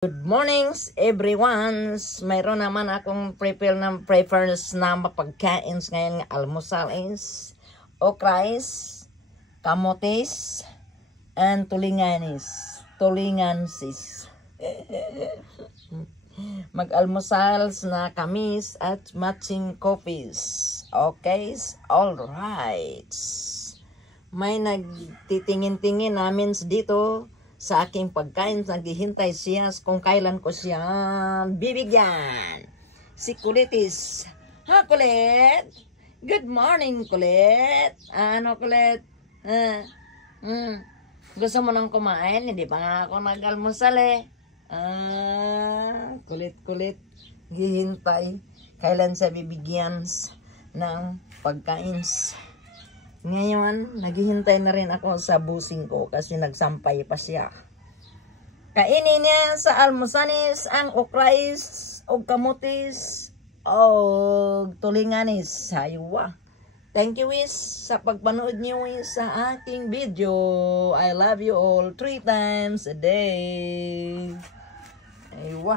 Good mornings everyone. Mayroon naman akong preference na mapagkain ngayon. Almusal is okrais, kamotes, and tulingansis. Mag-almusal na kamis at matching coffees. Okay, all right. May nagtitingin-tingin namin dito sa aking pagkain, naghihintay siya kung kailan ko siya bibigyan. Si Kulitis. Ha, Kulit? Good morning, Kulit. Ano, Kulit? Gusto mo nang kumain? Hindi pa nga ako nag-almusal eh. Kulit-kulit. Hihintay. Kailan siya bibigyan ng pagkain. Ngayon, naghihintay na rin ako sa busing ko kasi nagsampay pa siya. Kainin niya sa almusanis ang okrais o kamutis o tulinganis. Haywa. Thank you, Wis, sa pagpanood niyo, Wis, sa aking video. I love you all 3 times a day. Haywa.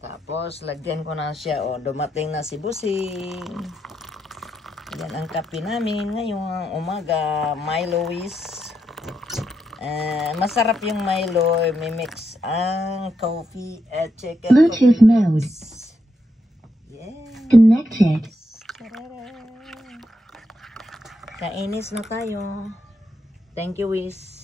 Tapos, lagyan ko na siya. O, dumating na si busing. Yan ang kape namin ngayong umaga. Milo Wis. Masarap yung Milo. May mix ang coffee at chicken. Bluetooth mode. Yes. Connected. Kainis na tayo. Thank you, Wis.